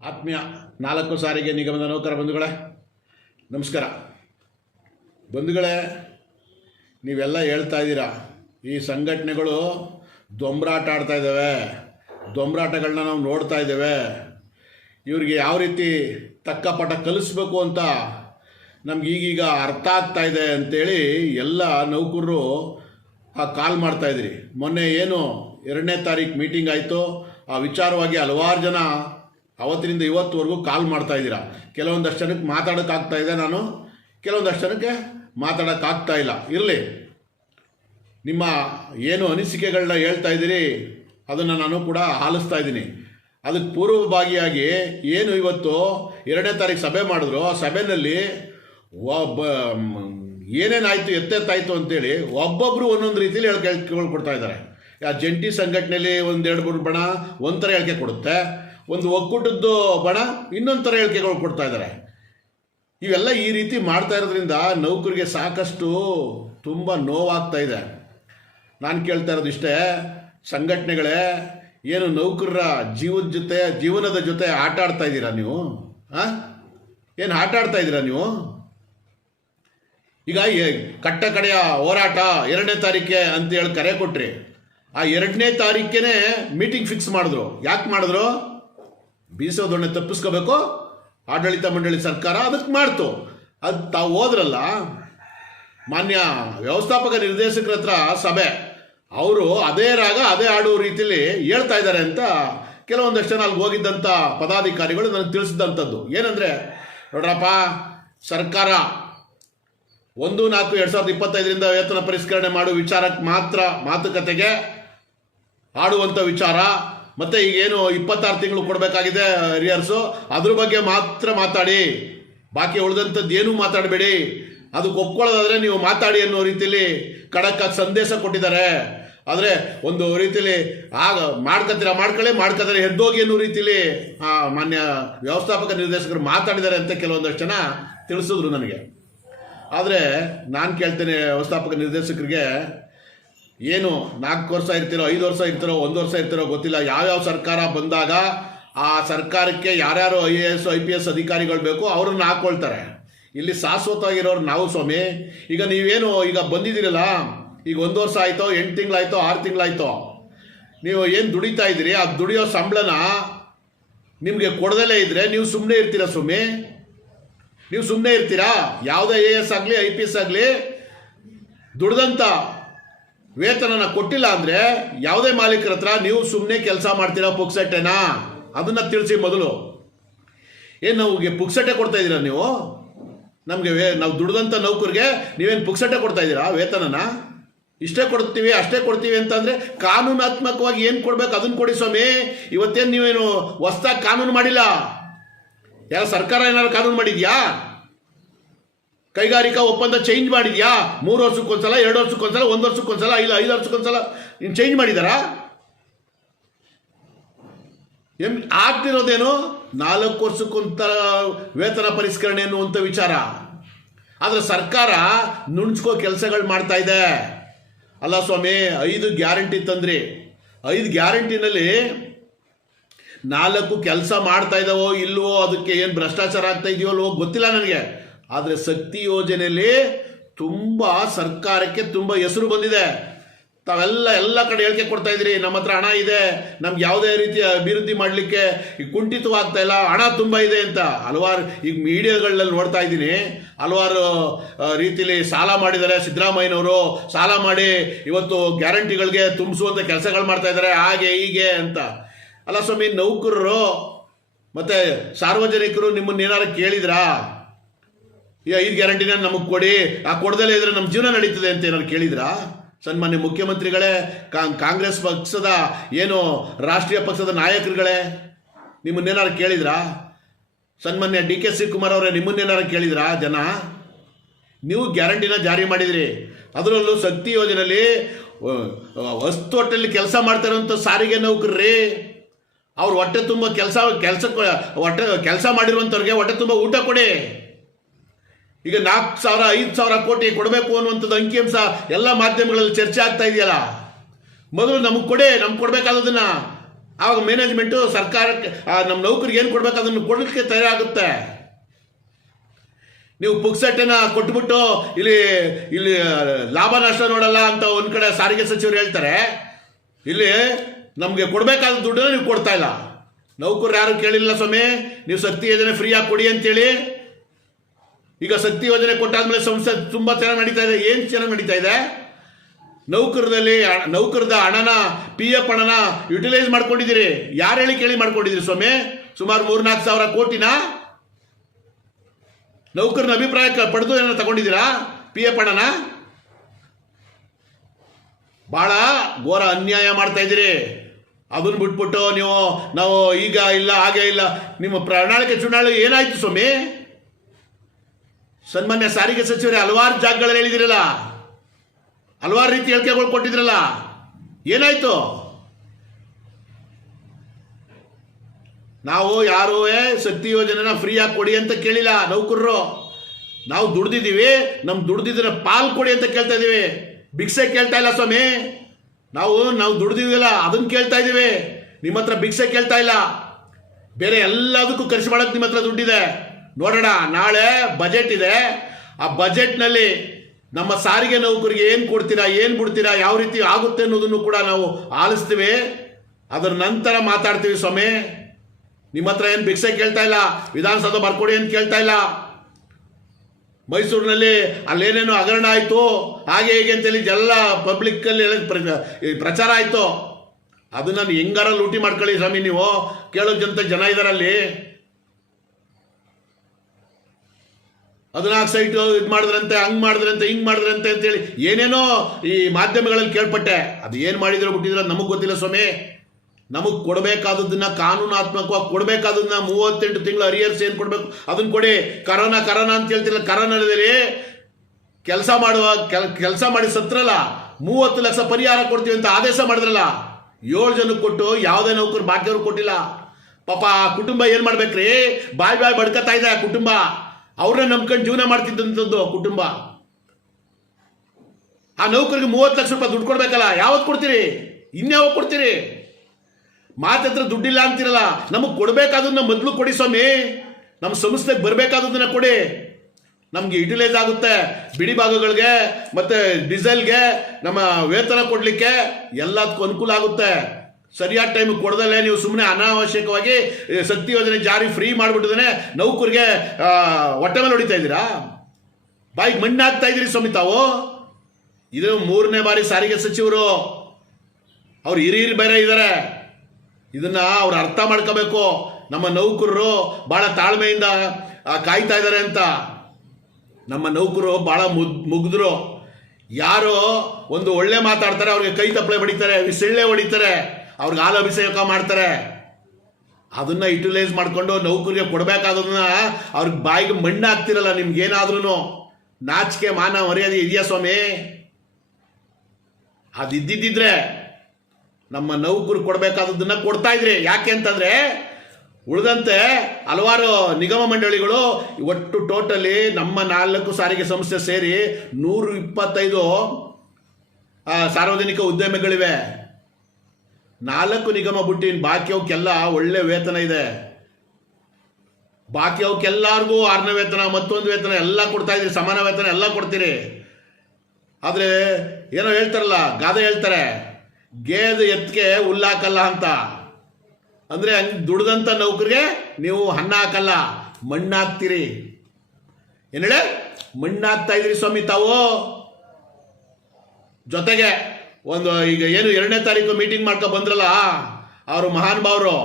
ಆತ್ಮೀಯ 4 ಸಾರಿಗೆ ನಿಗಮದ ನೌಕರ ಬಂಧುಗಳೇ, ನಮಸ್ಕಾರ. ಬಂಧುಗಳೇ, ನೀವೆಲ್ಲ ಹೇಳ್ತಾ ಇದ್ದೀರಾ ಈ ಸಂಘಟನೆಗಳು ದೊಂಬರಾಟ ಆಡ್ತಾ ಇದ್ದಾವೆ, ದೊಂಬರಾಟಗಳನ್ನ ನಾವು ನೋಡ್ತಾ ಇದ್ದೇವೆ, ಇವ್ರಿಗೆ ಯಾವ ರೀತಿ ತಕ್ಕ ಪಾಠ ಕಲಿಸ್ಬೇಕು ಅಂತ ನಮ್ಗೆ ಈಗೀಗ ಅರ್ಥ ಆಗ್ತಾ ಇದೆ ಅಂಥೇಳಿ ಎಲ್ಲ ನೌಕರರು ಕಾಲ್ ಮಾಡ್ತಾಯಿದ್ರಿ. ಮೊನ್ನೆ ಏನು 2ನೇ ತಾರೀಕು ಮೀಟಿಂಗ್ ಆಯಿತು, ಆ ವಿಚಾರವಾಗಿ ಹಲವಾರು ಜನ ಅವತ್ತಿನಿಂದ ಇವತ್ತುವರೆಗೂ ಕಾಲ್ ಮಾಡ್ತಾಯಿದ್ದೀರಾ. ಕೆಲವೊಂದಷ್ಟು ಜನಕ್ಕೆ ಮಾತಾಡೋಕ್ಕಾಗ್ತಾ ಇದೆ, ನಾನು ಕೆಲವೊಂದಷ್ಟು ಜನಕ್ಕೆ ಮಾತಾಡೋಕ್ಕಾಗ್ತಾ ಇಲ್ಲ. ಇರಲಿ, ನಿಮ್ಮ ಏನು ಅನಿಸಿಕೆಗಳನ್ನ ಹೇಳ್ತಾ ಇದ್ದೀರಿ ಅದನ್ನು ನಾನು ಕೂಡ ಆಲಿಸ್ತಾ ಇದ್ದೀನಿ. ಅದಕ್ಕೆ ಪೂರ್ವಭಾಗಿಯಾಗಿ ಏನು ಇವತ್ತು 2ನೇ ತಾರೀಕು ಸಭೆ ಮಾಡಿದ್ರು, ಆ ಸಭೆಯಲ್ಲಿ ಏನೇನಾಯಿತು ಎತ್ತೆತ್ತಾಯಿತು ಅಂತೇಳಿ ಒಬ್ಬೊಬ್ಬರು ಒಂದೊಂದು ರೀತಿಯಲ್ಲಿ ಹೇಳಿಕೆಗಳು ಕೊಡ್ತಾ ಇದ್ದಾರೆ. ಆ ಜಂಟಿ ಸಂಘಟನೆಯಲ್ಲಿ 1-2 ಬಣ ಒಂಥರ ಹೇಳಿಕೆ ಕೊಡುತ್ತೆ, ಒಂದು ಒಕ್ಕೂಟದ್ದು ಬಣ ಇನ್ನೊಂದು ಥರ ಹೇಳಿಕೆಗಳು ಕೊಡ್ತಾ ಇದ್ದಾರೆ. ಇವೆಲ್ಲ ಈ ರೀತಿ ಮಾಡ್ತಾ ಇರೋದ್ರಿಂದ ನೌಕರಿಗೆ ಸಾಕಷ್ಟು ತುಂಬ ನೋವಾಗ್ತಾ ಇದೆ. ನಾನು ಕೇಳ್ತಾ ಇರೋದು ಇಷ್ಟೇ, ಸಂಘಟನೆಗಳೇ, ಏನು ನೌಕರರ ಜೀವನದ ಜೊತೆ ಆಟ ಆಡ್ತಾ ಇದ್ದೀರಾ ನೀವು? ಏನು ಆಟ ಆಡ್ತಾ ಇದ್ದೀರಾ ನೀವು? ಈಗ ಕಟ್ಟ ಕಡೆಯ ಹೋರಾಟ 2ನೇ ತಾರೀಕೆ ಅಂತೇಳಿ ಕರೆ ಕೊಟ್ರಿ. ಆ 2ನೇ ತಾರೀಕೇನೆ ಮೀಟಿಂಗ್ ಫಿಕ್ಸ್ ಮಾಡಿದ್ರು. ಯಾಕೆ ಮಾಡಿದ್ರು? ಬೀಸೋದೊಣ್ಣೆ ತಪ್ಪಿಸ್ಕೋಬೇಕು ಆಡಳಿತ ಮಂಡಳಿ ಸರ್ಕಾರ, ಅದಕ್ಕೆ ಮಾಡ್ತು. ಅದು ತಾವು ಹೋದ್ರಲ್ಲ, ಮಾನ್ಯ ವ್ಯವಸ್ಥಾಪಕ ನಿರ್ದೇಶಕರ ಹತ್ರ ಸಭೆ, ಅವರು ಅದೇ ರಾಗ ಅದೇ ಆಡುವ ರೀತಿಯಲ್ಲಿ ಹೇಳ್ತಾ ಇದ್ದಾರೆ ಅಂತ ಕೆಲವೊಂದಷ್ಟು ಜನ ಅಲ್ಲಿಗೆ ಹೋಗಿದ್ದಂಥ ಪದಾಧಿಕಾರಿಗಳು ನನಗೆ ತಿಳಿಸಿದಂಥದ್ದು ಏನಂದರೆ, ನೋಡ್ರಪ್ಪ, ಸರ್ಕಾರ 1-4-2025 ವೇತನ ಪರಿಷ್ಕರಣೆ ಮಾಡುವ ವಿಚಾರಕ್ಕೆ ಮಾತ್ರ ಮಾತುಕತೆಗೆ ಆಡುವಂಥ ವಿಚಾರ, ಮತ್ತು ಈಗೇನು 26 ತಿಂಗಳು ಕೊಡಬೇಕಾಗಿದೆ ರಿಯರ್ಸು, ಅದ್ರ ಬಗ್ಗೆ ಮಾತ್ರ ಮಾತಾಡಿ, ಬಾಕಿ ಉಳಿದಂಥದ್ದು ಏನೂ ಮಾತಾಡಬೇಡಿ, ಅದಕ್ಕೆ ಒಪ್ಕೊಳ್ಳೋದಾದರೆ ನೀವು ಮಾತಾಡಿ ಅನ್ನೋ ರೀತಿಯಲ್ಲಿ ಖಡಕ್ಕಾಗಿ ಸಂದೇಶ ಕೊಟ್ಟಿದ್ದಾರೆ. ಆದರೆ ಒಂದು ರೀತಿಯಲ್ಲಿ ಮಾಡ್ಕೊಳ್ಳಿ ಎದ್ದೋಗಿ ಅನ್ನೋ ರೀತಿಯಲ್ಲಿ ಮಾನ್ಯ ವ್ಯವಸ್ಥಾಪಕ ನಿರ್ದೇಶಕರು ಮಾತಾಡಿದ್ದಾರೆ ಅಂತ ಕೆಲವೊಂದಷ್ಟು ಜನ ತಿಳಿಸಿದ್ರು ನನಗೆ. ಆದರೆ ನಾನು ಕೇಳ್ತೇನೆ ವ್ಯವಸ್ಥಾಪಕ ನಿರ್ದೇಶಕರಿಗೆ, ಏನು 4 ವರ್ಷ ಇರ್ತಿರೋ, 5 ವರ್ಷ ಇರ್ತಿರೋ, 1 ವರ್ಷ ಇರ್ತಿರೋ ಗೊತ್ತಿಲ್ಲ, ಯಾವ್ಯಾವ ಸರ್ಕಾರ ಬಂದಾಗ ಆ ಸರ್ಕಾರಕ್ಕೆ ಯಾರ್ಯಾರು IAS IPS ಅಧಿಕಾರಿಗಳು ಬೇಕು ಅವ್ರನ್ನ ಹಾಕ್ಕೊಳ್ತಾರೆ. ಇಲ್ಲಿ ಶಾಶ್ವತವಾಗಿರೋರು ನಾವು ಸ್ವಾಮಿ. ಈಗ ನೀವೇನು ಈಗ ಬಂದಿದ್ದೀರಲ್ಲ, ಈಗ 1 ವರ್ಷ ಆಯಿತೋ, 8 ತಿಂಗಳಾಯಿತೋ, 6 ತಿಂಗಳಾಯಿತೋ, ನೀವು ಏನು ದುಡಿತಾ ಇದ್ದೀರಿ, ಆ ದುಡಿಯೋ ಸಂಬಳನ ನಿಮಗೆ ಕೊಡದಲ್ಲೇ ಇದ್ದರೆ ನೀವು ಸುಮ್ಮನೆ ಇರ್ತೀರಾ ಸ್ವಾಮಿ? ನೀವು ಸುಮ್ಮನೆ ಇರ್ತೀರಾ? ಯಾವುದೇ IAS ಆಗಲಿ IPS ಆಗಲಿ ದುಡ್ದಂಥ ವೇತನನ ಕೊಟ್ಟಿಲ್ಲ ಅಂದರೆ ಯಾವುದೇ ಮಾಲೀಕರ ಹತ್ರ ನೀವು ಸುಮ್ಮನೆ ಕೆಲಸ ಮಾಡ್ತೀರಾ ಪುಕ್ಸಟ್ಟೆನಾ? ಅದನ್ನು ತಿಳಿಸಿ ಮೊದಲು. ಏನು ನಮಗೆ ಪುಕ್ಸಟ್ಟೆ ಕೊಡ್ತಾ ಇದ್ದೀರಾ ನೀವು? ನಮಗೆ ನಾವು ದುಡ್ದಂಥ ನೌಕರಿಗೆ ನೀವೇನು ಪುಕ್ಸಟ್ಟೆ ಕೊಡ್ತಾ ಇದ್ದೀರಾ ವೇತನನ? ಇಷ್ಟೇ ಕೊಡ್ತೀವಿ ಅಷ್ಟೇ ಕೊಡ್ತೀವಿ ಅಂತಂದರೆ ಕಾನೂನಾತ್ಮಕವಾಗಿ ಏನು ಕೊಡ್ಬೇಕು ಅದನ್ನು ಕೊಡಿ ಸ್ವಾಮಿ. ಇವತ್ತೇನು ನೀವೇನು ಹೊಸ್ದಾಗಿ ಕಾನೂನು ಮಾಡಿಲ್ಲ. ಯಾವ ಸರ್ಕಾರ ಏನಾದ್ರು ಕಾನೂನು ಮಾಡಿದ್ಯಾ? ಕೈಗಾರಿಕಾ ಒಪ್ಪಂದ ಚೇಂಜ್ ಮಾಡಿದ್ಯಾ? 3 ವರ್ಷಕ್ಕೊಂದ್ಸಲ, 2 ವರ್ಷಕ್ಕೊಂದ್ಸಲ, 1 ವರ್ಷಕ್ಕೊಂದ್ಸಲ, ಇಲ್ಲ 5 ವರ್ಷಕ್ಕೊಂದ್ಸಲ ನೀನು ಚೇಂಜ್ ಮಾಡಿದಾರಾ? ಆಗ್ತಿರೋದೇನು 4 ವರ್ಷಕ್ಕೊಂಥರ ವೇತನ ಪರಿಷ್ಕರಣೆ ಅನ್ನುವಂಥ ವಿಚಾರ. ಆದರೆ ಸರ್ಕಾರ ನುಣುಚ್ಕೋ ಕೆಲಸಗಳು ಮಾಡ್ತಾ ಇದೆ. ಅಲ್ಲ ಸ್ವಾಮಿ, 5 ಗ್ಯಾರಂಟಿ ತಂದ್ರಿ. 5 ಗ್ಯಾರಂಟಿನಲ್ಲಿ 4 ಕೆಲಸ ಮಾಡ್ತಾ ಇದ್ದಾವೋ ಇಲ್ವೋ, ಅದಕ್ಕೆ ಏನು ಭ್ರಷ್ಟಾಚಾರ ಆಗ್ತಾ ಇದೆಯೋ ಅಲ್ವೋ ಗೊತ್ತಿಲ್ಲ ನನಗೆ. ಆದರೆ ಶಕ್ತಿ ಯೋಜನೆಯಲ್ಲಿ ತುಂಬ ಸರ್ಕಾರಕ್ಕೆ ತುಂಬ ಹೆಸರು ಬಂದಿದೆ. ಎಲ್ಲ ಕಡೆ ಹೇಳಿಕೆ ಕೊಡ್ತಾ ಇದ್ದೀರಿ, ನಮ್ಮ ಹತ್ರ ಹಣ ಇದೆ, ನಮ್ಗೆ ಯಾವುದೇ ರೀತಿಯ ಅಭಿವೃದ್ಧಿ ಮಾಡಲಿಕ್ಕೆ ಕುಂಠಿತವಾಗ್ತಾ ಇಲ್ಲ, ಹಣ ತುಂಬ ಇದೆ ಅಂತ ಹಲವಾರು ಈಗ ಮೀಡಿಯಾಗಳಲ್ಲಿ ನೋಡ್ತಾ ಇದ್ದೀನಿ. ಹಲವಾರು ರೀತಿಯಲ್ಲಿ ಸಾಲ ಮಾಡಿದ್ದಾರೆ ಸಿದ್ದರಾಮಯ್ಯನವರು. ಸಾಲ ಮಾಡಿ ಇವತ್ತು ಗ್ಯಾರಂಟಿಗಳಿಗೆ ತುಂಬಿಸುವಂಥ ಕೆಲಸಗಳು ಮಾಡ್ತಾ ಇದ್ದಾರೆ, ಹಾಗೆ ಹೀಗೆ ಅಂತ. ಅಲ್ಲ ಸ್ವಾಮಿ, ನೌಕರರು ಮತ್ತು ಸಾರ್ವಜನಿಕರು ನಿಮ್ಮನ್ನೇನಾರು ಕೇಳಿದ್ರಾ? ಈ 5 ಗ್ಯಾರಂಟಿನ ನಮಗೆ ಕೊಡಿ, ಆ ಕೊಡದಲ್ಲೇ ಇದ್ರೆ ನಮ್ಮ ಜೀವನ ನಡೀತದೆ ಅಂತ ಏನಾರು ಕೇಳಿದ್ರಾ? ಸನ್ಮಾನ್ಯ ಮುಖ್ಯಮಂತ್ರಿಗಳೇ, ಕಾಂಗ್ರೆಸ್ ಪಕ್ಷದ ಏನು ರಾಷ್ಟ್ರೀಯ ಪಕ್ಷದ ನಾಯಕರುಗಳೇ, ನಿಮ್ಮನ್ನೇನಾರು ಕೇಳಿದ್ರಾ? ಸನ್ಮಾನ್ಯ DK ಶಿವಕುಮಾರ್ ಅವರೇ, ನಿಮ್ಮನ್ನೇನಾರು ಕೇಳಿದ್ರಾ ಜನ? ನೀವು ಗ್ಯಾರಂಟಿನ ಜಾರಿ ಮಾಡಿದ್ರಿ. ಅದರಲ್ಲೂ ಶಕ್ತಿ ಯೋಜನೆಯಲ್ಲಿ ಹೊಟ್ಟೆಲ್ಲಿ ಕೆಲಸ ಮಾಡ್ತಾರಂಥ ಸಾರಿಗೆ ನೌಕರ್ರಿ, ಅವ್ರು ಹೊಟ್ಟೆ ತುಂಬ ಕೆಲಸ ಮಾಡಿರುವಂಥವ್ರಿಗೆ ಹೊಟ್ಟೆ ತುಂಬ ಊಟ ಕೊಡಿ. ಈಗ 4,000 5,000 ಕೋಟಿ ಕೊಡಬೇಕು ಅನ್ನುವಂಥದ್ದು ಅಂಕಿಅಂಶ ಎಲ್ಲ ಮಾಧ್ಯಮಗಳಲ್ಲಿ ಚರ್ಚೆ ಆಗ್ತಾ ಇದೆಯಲ್ಲ. ಮೊದಲು ನಮಗೆ ಕೊಡಿ, ನಮ್ಗೆ ಕೊಡಬೇಕಾದದನ್ನು ಆವಾಗ ಮ್ಯಾನೇಜ್ಮೆಂಟು ಸರ್ಕಾರಕ್ಕೆ ನಮ್ಮ ನೌಕರಿಗೆ ಏನು ಕೊಡ್ಬೇಕು ಅದನ್ನು ಕೊಡಲಿಕ್ಕೆ ತಯಾರಾಗುತ್ತೆ. ನೀವು ಪುಕ್ಸಟ್ಟೆನ ಕೊಟ್ಬಿಟ್ಟು ಇಲ್ಲಿ ಇಲ್ಲಿ ಲಾಭ ನಷ್ಟ ನೋಡಲ್ಲ ಅಂತ ಒಂದು ಕಡೆ ಸಾರಿಗೆ ಸಚಿವರು ಹೇಳ್ತಾರೆ, ಇಲ್ಲಿ ನಮಗೆ ಕೊಡಬೇಕಾದ ದುಡ್ಡನ್ನು ನೀವು ಕೊಡ್ತಾ ಇಲ್ಲ. ನೌಕರರು ಯಾರು ಕೇಳಿಲ್ಲ ಸ್ವಾಮಿ, ನೀವು ಶಕ್ತಿ ಯೋಜನೆ ಫ್ರೀಯಾಗಿ ಕೊಡಿ ಅಂತೇಳಿ. ಈಗ ಶಕ್ತಿ ಯೋಜನೆ ಕೊಟ್ಟಾದ್ಮೇಲೆ ಸಂಸ್ಥೆ ತುಂಬ ಚೆನ್ನಾಗಿ ನಡೀತಾ ಇದೆ. ಏನು ಚೆನ್ನಾಗಿ ನಡೀತಾ ಇದೆ? ನೌಕರದ ಹಣನ PF ಹಣನ ಯುಟಿಲೈಸ್ ಮಾಡ್ಕೊಂಡಿದ್ದೀರಿ. ಯಾರು ಹೇಳಿ ಕೇಳಿ ಮಾಡ್ಕೊಂಡಿದ್ದೀರಿ ಸ್ವಾಮಿ? ಸುಮಾರು 3-4 ಸಾವಿರ ಕೋಟಿನ ನೌಕರನ ಅಭಿಪ್ರಾಯ ಪಡೆದು ಏನೋ ತಗೊಂಡಿದ್ದೀರಾ PF ಹಣನ? ಭಾಳ ಘೋರ ಅನ್ಯಾಯ ಮಾಡ್ತಾ ಇದ್ದೀರಿ. ಅದನ್ನು ಬಿಟ್ಬಿಟ್ಟು ನಾವು ಈಗ ಇಲ್ಲ ಹಾಗೆ ಇಲ್ಲ, ನಿಮ್ಮ ಪ್ರಣಾಳಿಕೆ ಚುನಾವಣೆ ಏನಾಯ್ತು ಸ್ವಾಮಿ? ಸನ್ಮಾನ್ಯ ಸಾರಿಗೆ ಸಚಿವರೇ ಹಲವಾರು ಜಾಗಗಳಲ್ಲಿ ಹೇಳಿದಿರಲ್ಲ, ಹಲವಾರು ರೀತಿ ಹೇಳಿಕೆಗಳು ಕೊಟ್ಟಿದ್ರಲ್ಲ, ಏನಾಯ್ತು? ನಾವು ಯಾರೂ ಶಕ್ತಿ ಯೋಜನೆನ ಫ್ರೀಯಾಗಿ ಕೊಡಿ ಅಂತ ಕೇಳಿಲ್ಲ. ನೌಕರರು ನಾವು ದುಡ್ದಿದ್ದೀವಿ, ನಮ್ಮ ದುಡ್ದಿದ್ರೆ ಪಾಲ್ ಕೊಡಿ ಅಂತ ಕೇಳ್ತಾ ಇದ್ದೀವಿ. ಭಿಕ್ಷೆ ಕೇಳ್ತಾ ಇಲ್ಲ ಸ್ವಾಮಿ. ನಾವು ದುಡ್ದಿದ್ದೀವಲ್ಲ ಅದನ್ನು ಕೇಳ್ತಾ ಇದ್ದೀವಿ. ನಿಮ್ಮ ಹತ್ರ ಭಿಕ್ಷೆ ಕೇಳ್ತಾ ಇಲ್ಲ. ಬೇರೆ ಎಲ್ಲದಕ್ಕೂ ಖರ್ಚು ಮಾಡೋಕ್ಕೆ ನಿಮ್ಮ ಹತ್ರ ದುಡ್ಡಿದೆ. ನೋಡೋಣ, ನಾಳೆ ಬಜೆಟ್ ಇದೆ. ಆ ಬಜೆಟ್ನಲ್ಲಿ ನಮ್ಮ ಸಾರಿಗೆ ನೌಕರಿಗೆ ಏನು ಕೊಡ್ತೀರಾ, ಏನು ಬಿಡ್ತೀರಾ, ಯಾವ ರೀತಿ ಆಗುತ್ತೆ ಅನ್ನೋದನ್ನು ಕೂಡ ನಾವು ಆಲಿಸ್ತೀವಿ. ಅದರ ನಂತರ ಮಾತಾಡ್ತೀವಿ ಸ್ವಾಮಿ. ನಿಮ್ಮ ಹತ್ರ ಏನು ಭಿಕ್ಷೆ ಕೇಳ್ತಾ ಇಲ್ಲ, ವಿಧಾನಸೌಧ ಬರ್ಕೊಡಿ ಅಂತ ಕೇಳ್ತಾ ಇಲ್ಲ. ಮೈಸೂರಿನಲ್ಲಿ ಅಲ್ಲೇನೇನೋ ಹಗರಣ ಆಯಿತು, ಹಾಗೆ ಹೇಗೆ ಅಂತೇಳಿ ಎಲ್ಲ ಪಬ್ಲಿಕ್ಕಲ್ಲಿ ಪ್ರಚಾರ ಆಯಿತು. ಅದನ್ನು ಹೆಂಗಾರ ಲೂಟಿ ಮಾಡ್ಕೊಳ್ಳಿ ಸ್ವಾಮಿ. ನೀವು ಕೇಳೋದಂತ ಜನ ಇದ್ದಾರಲ್ಲಿ. 14 ಸೈಟ್ ಇದು ಮಾಡಿದ್ರಂತೆ, ಹಂಗೆ ಮಾಡಿದ್ರಂತೆ, ಹಿಂಗೆ ಮಾಡಿದ್ರಂತೆ ಅಂತೇಳಿ ಏನೇನೋ ಈ ಮಾಧ್ಯಮಗಳಲ್ಲಿ ಕೇಳ್ಪಟ್ಟೆ. ಅದು ಏನು ಮಾಡಿದ್ರು ಬಿಟ್ಟಿದ್ರೆ ನಮಗೆ ಗೊತ್ತಿಲ್ಲ ಸ್ವಾಮಿ. ನಮಗೆ ಕೊಡಬೇಕಾದದನ್ನ ಕಾನೂನಾತ್ಮಕವಾಗಿ ಕೊಡಬೇಕಾದನ್ನ 38 ತಿಂಗಳು ಅರಿಯರ್ಸ್ ಏನು ಕೊಡಬೇಕು ಅದನ್ನು ಕೊಡಿ. ಕರೋನಾ ಅಂತ ಹೇಳ್ತಿರಲ್ಲ, ಕರೋನಾದಲ್ಲಿ ಕೆಲಸ ಮಾಡಿ ಸತ್ರಲ್ಲ 30 ಲಕ್ಷ ಪರಿಹಾರ ಕೊಡ್ತೀವಿ ಅಂತ ಆದೇಶ ಮಾಡಿದ್ರಲ್ಲ, 7 ಜನಕ್ಕೆ ಕೊಟ್ಟು ಯಾವುದೇ ನೌಕರು ಬಾಕಿಯವ್ರಿಗೆ ಕೊಟ್ಟಿಲ್ಲ. ಪಾಪ ಆ ಕುಟುಂಬ ಏನು ಮಾಡ್ಬೇಕ್ರಿ? ಬಾಯ್ ಬಡ್ಕತಾ ಇದೆ ಆ ಕುಟುಂಬ. ಅವ್ರನ್ನ ನಂಬ್ಕೊಂಡು ಜೀವನ ಮಾಡ್ತಿದ್ದಂಥದ್ದು ಕುಟುಂಬ. ಆ ನೌಕರಿಗೆ 30 ಲಕ್ಷ ರೂಪಾಯಿ ದುಡ್ಡು ಕೊಡ್ಬೇಕಲ್ಲ, ಯಾವತ್ತು ಕೊಡ್ತೀರಿ? ಇನ್ಯಾವಾಗ ಕೊಡ್ತೀರಿ? ಮಾತತ್ರ ದುಡ್ಡಿಲ್ಲ ಅಂತಿರಲ್ಲ. ನಮಗೆ ಕೊಡಬೇಕಾದನ್ನ ಮೊದಲು ಕೊಡಿ ಸ್ವಾಮಿ. ನಮ್ಮ ಸಂಸ್ಥೆಗೆ ಬರಬೇಕಾದದನ್ನ ಕೊಡಿ. ನಮಗೆ ಯುಟಿಲೈಸ್ ಆಗುತ್ತೆ ಬಿಡಿ ಭಾಗಗಳಿಗೆ ಮತ್ತು ಡೀಸೆಲ್ಗೆ, ನಮ್ಮ ವೇತನ ಕೊಡಲಿಕ್ಕೆ ಎಲ್ಲದಕ್ಕೂ ಅನುಕೂಲ ಆಗುತ್ತೆ. ಸರಿಯಾದ ಟೈಮಿಗೆ ಕೊಡದಲ್ಲೇ ನೀವು ಸುಮ್ಮನೆ ಅನಾವಶ್ಯಕವಾಗಿ ಶಕ್ತಿ ಯೋಜನೆ ಜಾರಿ ಫ್ರೀ ಮಾಡಿಬಿಟ್ಟಿದ್ದಾನೆ ನೌಕರಿಗೆ ಹೊಟ್ಟೆ ಮೇಲೆ ಹೊಡಿತಾ ಇದ್ದೀರಾ, ಬಾಯಿಗೆ ಮಣ್ಣು ಹಾಕ್ತಾ ಇದ್ದೀರಿ ಸ್ವಾಮಿ ತಾವು. ಇದು 3ನೇ ಬಾರಿ ಸಾರಿಗೆ ಸಚಿವರು. ಅವ್ರು ಹಿರಿಯರು ಬೇರೆ ಇದ್ದಾರೆ. ಇದನ್ನ ಅವ್ರು ಅರ್ಥ ಮಾಡ್ಕೋಬೇಕು. ನಮ್ಮ ನೌಕರರು ಭಾಳ ತಾಳ್ಮೆಯಿಂದ ಕಾಯ್ತಾ ಇದ್ದಾರೆ ಅಂತ. ನಮ್ಮ ನೌಕರು ಭಾಳ ಮುಗ್ಧರು. ಯಾರೋ ಒಂದು ಒಳ್ಳೆ ಮಾತಾಡ್ತಾರೆ, ಅವ್ರಿಗೆ ಕೈ ತಪ್ಪಲೆ ಬಡಿತಾರೆ, ವಿಸಿಳ್ಳೆ ಹೊಡಿತಾರೆ, ಅವ್ರಿಗೆ ಹಾಲು ಅಭಿಷೇಕ ಮಾಡ್ತಾರೆ. ಅದನ್ನ ಯುಟಿಲೈಸ್ ಮಾಡಿಕೊಂಡು ನೌಕರಿಗೆ ಕೊಡಬೇಕಾದದನ್ನ ಅವ್ರಿಗೆ ಬಾಯಿಗೆ ಮಣ್ಣು ಹಾಕ್ತಿರಲ್ಲ. ನಿಮ್ಗೇನಾದ್ರೂ ನಾಚಿಕೆ ಮಾನ ಮರ್ಯಾದೆ ಇದೆಯಾ ಸ್ವಾಮಿ? ಅದಿದ್ದಿದ್ರೆ ನಮ್ಮ ನೌಕರು ಕೊಡಬೇಕಾದದನ್ನ ಕೊಡ್ತಾ ಇದ್ರಿ. ಯಾಕೆ ಅಂತಂದ್ರೆ ಉಳಿದಂತೆ ಹಲವಾರು ನಿಗಮ ಮಂಡಳಿಗಳು ಒಟ್ಟು ಟೋಟಲಿ ನಮ್ಮ 4 ಸಾರಿಗೆ ಸಂಸ್ಥೆ ಸೇರಿ 125 ಸಾರ್ವಜನಿಕ ಉದ್ಯಮಿಗಳಿವೆ. 4 ನಿಗಮ ಬಿಟ್ಟು ಬಾಕಿ ಅವಕ್ಕೆಲ್ಲ ಒಳ್ಳೆ ವೇತನ ಇದೆ. ಬಾಕಿ ಅವಕ್ಕೆಲ್ಲರಿಗೂ 6ನೇ ವೇತನ, ಮತ್ತೊಂದು ವೇತನ ಎಲ್ಲ ಕೊಡ್ತಾ ಇದ್ರಿ, ಸಮಾನ ವೇತನ ಎಲ್ಲ ಕೊಡ್ತೀರಿ. ಆದರೆ ಏನೋ ಹೇಳ್ತಾರಲ್ಲ, ಗಾದೆ ಹೇಳ್ತಾರೆ, ಗೇದು ಎತ್ತಿಗೆ ಹುಲ್ಲಾಕಲ್ಲ ಅಂತ. ಅಂದರೆ ಹಂಗೆ ದುಡ್ದಂಥ ನೌಕರಿಗೆ ನೀವು ಅನ್ನ ಹಾಕಲ್ಲ, ಮಣ್ಣು ಹಾಕ್ತೀರಿ. ಏನು ಹೇಳಿ ಮಣ್ಣು ಹಾಕ್ತಾ ಇದ್ರಿ ಸ್ವಾಮಿ ತಾವು. ಜೊತೆಗೆ ಒಂದು ಈಗ ಏನು 2ನೇ ತಾರೀಕು ಮೀಟಿಂಗ್ ಮಾಡ್ಕೊ ಬಂದ್ರಲ್ಲ ಅವರು ಮಹಾನ್ ಭಾವರು,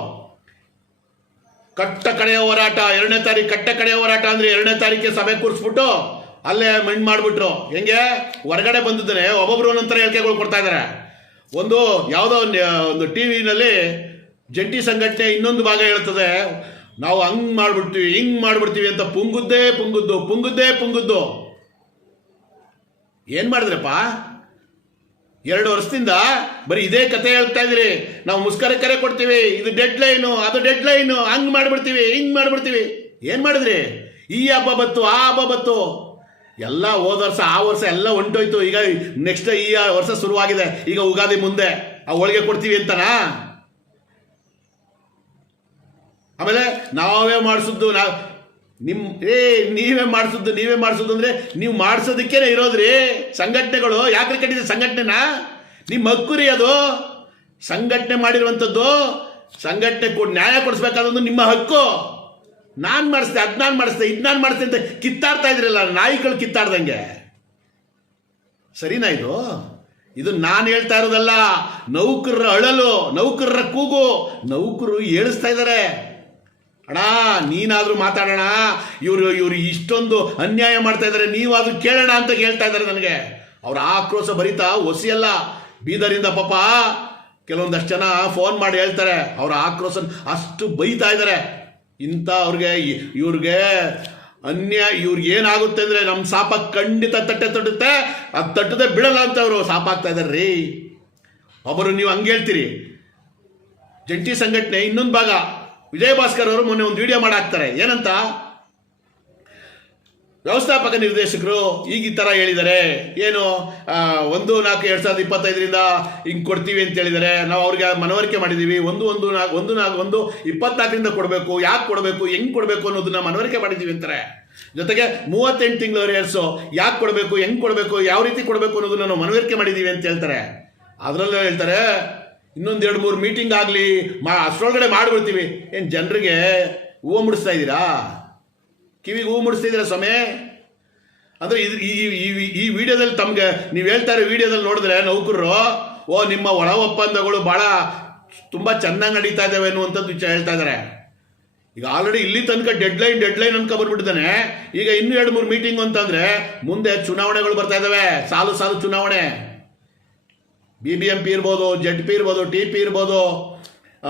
ಕಟ್ಟ ಕಡೆಯ ಹೋರಾಟ 2ನೇ ತಾರೀಕು ಕಟ್ಟ ಕಡೆಯ ಹೋರಾಟ ಅಂದರೆ 2ನೇ ತಾರೀಕಿಗೆ ಸಭೆ ಕೂರಿಸ್ಬಿಟ್ಟು ಅಲ್ಲೇ ಮಣ್ಣು ಮಾಡಿಬಿಟ್ರು. ಹೆಂಗೆ ಹೊರಗಡೆ ಬಂದಿದ್ದಾನೆ ಒಬ್ಬೊಬ್ರು ಒಂದೊಂಥರ ಹೇಳಿಕೆಗಳು ಕೊಡ್ತಾ ಇದ್ದಾರೆ. ಒಂದು ಯಾವುದೋ ಒಂದು ಟಿವಿನಲ್ಲಿ ಜಂಟಿ ಸಂಘಟನೆ ಇನ್ನೊಂದು ಭಾಗ ಹೇಳ್ತದೆ, ನಾವು ಹಂಗೆ ಮಾಡ್ಬಿಡ್ತೀವಿ ಹಿಂಗೆ ಮಾಡ್ಬಿಡ್ತೀವಿ ಅಂತ ಪುಂಗುದ್ದು. ಏನು ಮಾಡಿದ್ರಪ್ಪ? 2 ವರ್ಷದಿಂದ ಬರೀ ಇದೇ ಕತೆ ಹೇಳ್ತಾ ಇದ್ರಿ. ನಾವು ಮುಸ್ಕರ ಕರೆ ಕೊಡ್ತೀವಿ, ಇದು ಡೆಡ್ ಲೈನು, ಅದು ಡೆಡ್ ಲೈನು, ಹಂಗೆ ಮಾಡ್ಬಿಡ್ತೀವಿ ಹಿಂಗೆ ಮಾಡ್ಬಿಡ್ತೀವಿ. ಏನು ಮಾಡಿದ್ರಿ? ಈ ಹಬ್ಬ ಬತ್ತು, ಆ ಹಬ್ಬ ಬತ್ತು, ಎಲ್ಲ ಹೋದ ವರ್ಷ ಆ ವರ್ಷ ಎಲ್ಲ ಹೊಂಟೋಯ್ತು. ಈಗ ನೆಕ್ಸ್ಟ್ ಈ ವರ್ಷ ಶುರುವಾಗಿದೆ. ಈಗ ಉಗಾದಿ ಮುಂದೆ ಆ ಹೋಳಿಗೆ ಕೊಡ್ತೀವಿ ಅಂತನಾ? ಆಮೇಲೆ ನಾವೇ ಮಾಡಿಸಿದ್ದು ನೀವೇ ಮಾಡಿಸೋದು ಅಂದರೆ ನೀವು ಮಾಡಿಸೋದಕ್ಕೇನೆ ಇರೋದ್ರಿ ಸಂಘಟನೆಗಳು. ಯಾಕೆ ಕಟ್ಟಿದೆ ಸಂಘಟನೆನ? ನಿಮ್ಮ ಹಕ್ಕು ರೀ ಅದು. ಸಂಘಟನೆ ಮಾಡಿರುವಂಥದ್ದು, ಸಂಘಟನೆ ನ್ಯಾಯ ಕೊಡಿಸ್ಬೇಕಾದದ್ದು ನಿಮ್ಮ ಹಕ್ಕು. ನಾನು ಮಾಡಿಸ್ದೆ, ಅದು ನಾನು ಮಾಡಿಸ್ದೆ, ಇದು ನಾನು ಮಾಡಿಸ್ದೆ ಅಂತ ಕಿತ್ತಾಡ್ತಾ ಇದ್ರಲ್ಲ, ನಾಯಿಗಳು ಕಿತ್ತಾಡ್ದಂಗೆ. ಸರಿನಾ ಇದು? ಇದು ನಾನು ಹೇಳ್ತಾ ಇರೋದಲ್ಲ, ನೌಕರರ ಅಳಲು, ನೌಕರರ ಕೂಗು. ನೌಕರು ಏಳಿಸ್ತಾ ಇದ್ದಾರೆ. ಅಣ್ಣ ನೀನಾದರೂ ಮಾತಾಡೋಣ, ಇವರು ಇಷ್ಟೊಂದು ಅನ್ಯಾಯ ಮಾಡ್ತಾ ಇದ್ದಾರೆ, ನೀವಾದ್ರೂ ಕೇಳೋಣ ಅಂತ ಹೇಳ್ತಾ ಇದ್ದಾರೆ ನನಗೆ. ಅವ್ರ ಆಕ್ರೋಶ ಬರಿತಾ ಒಸಿಯಲ್ಲ. ಬೀದರಿಂದ ಪಾಪ ಕೆಲವೊಂದಷ್ಟು ಜನ ಫೋನ್ ಮಾಡಿ ಹೇಳ್ತಾರೆ, ಅವರ ಆಕ್ರೋಶ ಅಷ್ಟು ಬೈತಾ ಇದ್ದಾರೆ. ಇವ್ರಿಗೆ ಇವ್ರಿಗೆ ಏನಾಗುತ್ತೆ ಅಂದರೆ ನಮ್ಮ ಸಾಪ ಖಂಡಿತ ತಟ್ಟುತ್ತೆ, ಅದು ತಟ್ಟದೆ ಬಿಡಲ್ಲ ಅಂತ ಅವರು ಸಾಪಾಗ್ತಾ ಇದ್ದಾರೆ ರೀ. ಒಬ್ಬರು ನೀವು ಹಂಗೆ ಹೇಳ್ತೀರಿ. ಜಂಟಿ ಸಂಘಟನೆ ಇನ್ನೊಂದು ಭಾಗ ವಿಜಯ ಭಾಸ್ಕರ್ ಅವರು ಮೊನ್ನೆ ಒಂದು ವಿಡಿಯೋ ಮಾಡಾಕ್ತಾರೆ. ಏನಂತ? ವ್ಯವಸ್ಥಾಪಕ ನಿರ್ದೇಶಕರು ಈಗ ಈ ಥರ ಹೇಳಿದ್ದಾರೆ, ಏನು 1/4/2025 ಹಿಂಗೆ ಕೊಡ್ತೀವಿ ಅಂತ ಹೇಳಿದ್ದಾರೆ. ನಾವು ಅವ್ರಿಗೆ ಮನವರಿಕೆ ಮಾಡಿದ್ದೀವಿ. 1/24 ಕೊಡಬೇಕು, ಯಾಕೆ ಕೊಡಬೇಕು, ಹೆಂಗೆ ಕೊಡಬೇಕು ಅನ್ನೋದನ್ನ ಮನವರಿಕೆ ಮಾಡಿದ್ದೀವಿ ಅಂತಾರೆ. ಜೊತೆಗೆ 38 ತಿಂಗಳು ಅರಿಯರ್ಸು ಯಾಕೆ ಕೊಡಬೇಕು, ಹೆಂಗೆ ಕೊಡಬೇಕು, ಯಾವ ರೀತಿ ಕೊಡಬೇಕು ಅನ್ನೋದನ್ನ ನಾವು ಮನವರಿಕೆ ಮಾಡಿದ್ದೀವಿ ಅಂತ ಹೇಳ್ತಾರೆ. ಅದರಲ್ಲೂ ಹೇಳ್ತಾರೆ ಇನ್ನೊಂದು 2-3 ಮೀಟಿಂಗ್ ಆಗಲಿ, ಅಷ್ಟರೊಳಗಡೆ ಮಾಡಿಬಿಡ್ತೀವಿ. ಏನು ಜನರಿಗೆ ಹೂವು ಮುಡಿಸ್ತಾ ಇದ್ದೀರಾ? ಕಿವಿಗೆ ಹೂವು ಮುಡಿಸ್ತಿದ್ದೀರಾ ಸ್ವಾಮಿ? ಅಂದರೆ ಈ ವಿಡಿಯೋದಲ್ಲಿ ತಮಗೆ ನೀವು ಹೇಳ್ತಾ ಇರೋ ವಿಡಿಯೋದಲ್ಲಿ ನೋಡಿದ್ರೆ ನೌಕರರು ನಿಮ್ಮ ಒಳ ಒಪ್ಪಂದಗಳು ಭಾಳ ತುಂಬ ಚೆನ್ನಾಗಿ ನಡೀತಾ ಇದ್ದಾವೆ ಅನ್ನುವಂಥದ್ದು ಹೇಳ್ತಾ ಇದ್ದಾರೆ. ಈಗ ಆಲ್ರೆಡಿ ಇಲ್ಲಿ ತನಕ ಡೆಡ್ಲೈನ್ ಅನ್ಕೊ ಬಂದ್ಬಿಟ್ಟಿದ್ದಾನೆ. ಈಗ ಇನ್ನೂ 2-3 ಮೀಟಿಂಗ್ ಅಂತಂದರೆ ಮುಂದೆ ಚುನಾವಣೆಗಳು ಬರ್ತಾ ಇದ್ದಾವೆ, ಸಾಲು ಚುನಾವಣೆ. BBMP ಇರ್ಬೋದು, ZP ಇರ್ಬೋದು, TP ಇರ್ಬೋದು,